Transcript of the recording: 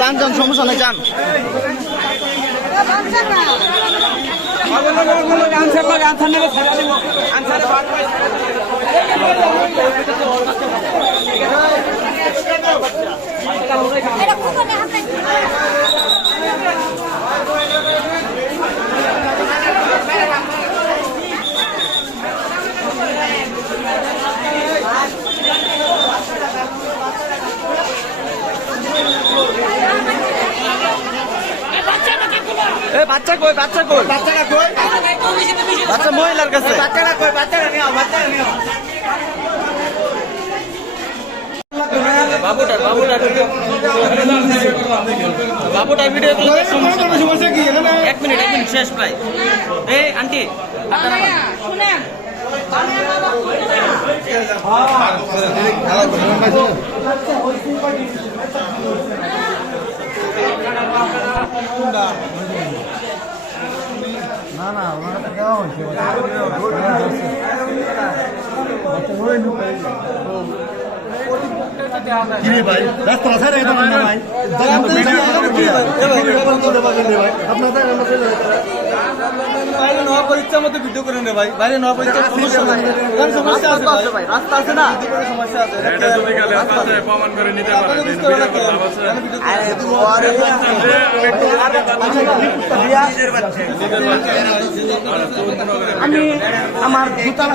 যান যান, সমস্যা নেই, যান। বাচ্চা কই, বাচ্চা কই, বাচ্চাটা কই, বাচ্চা মহিলার কাছে, বাচ্চাটা কই, বাচ্চাটা নিও, বাচ্চাটা নিও। বাবুটার বাবুটার বাবুটার ভিডিও সমস্যা কি? 1 মিনিট শেষ প্রায়। এই আন্টি শুনেন, না না ওনার দেওয়া হয়েছে ভাই, রাস্তা আছে রে ভাই, বাইরে নেওয়ার পর ইচ্ছা মতো ভিডিও করে নে ভাই, বাইরে নেওয়ার পর ইচ্ছা, সমস্যা আছে ভাই, রাস্তা আছে না, সমস্যা আছে, এটা যদি গেলে আপনি প্রমাণ করে নিতে পারেন। আমি আমার দুতলা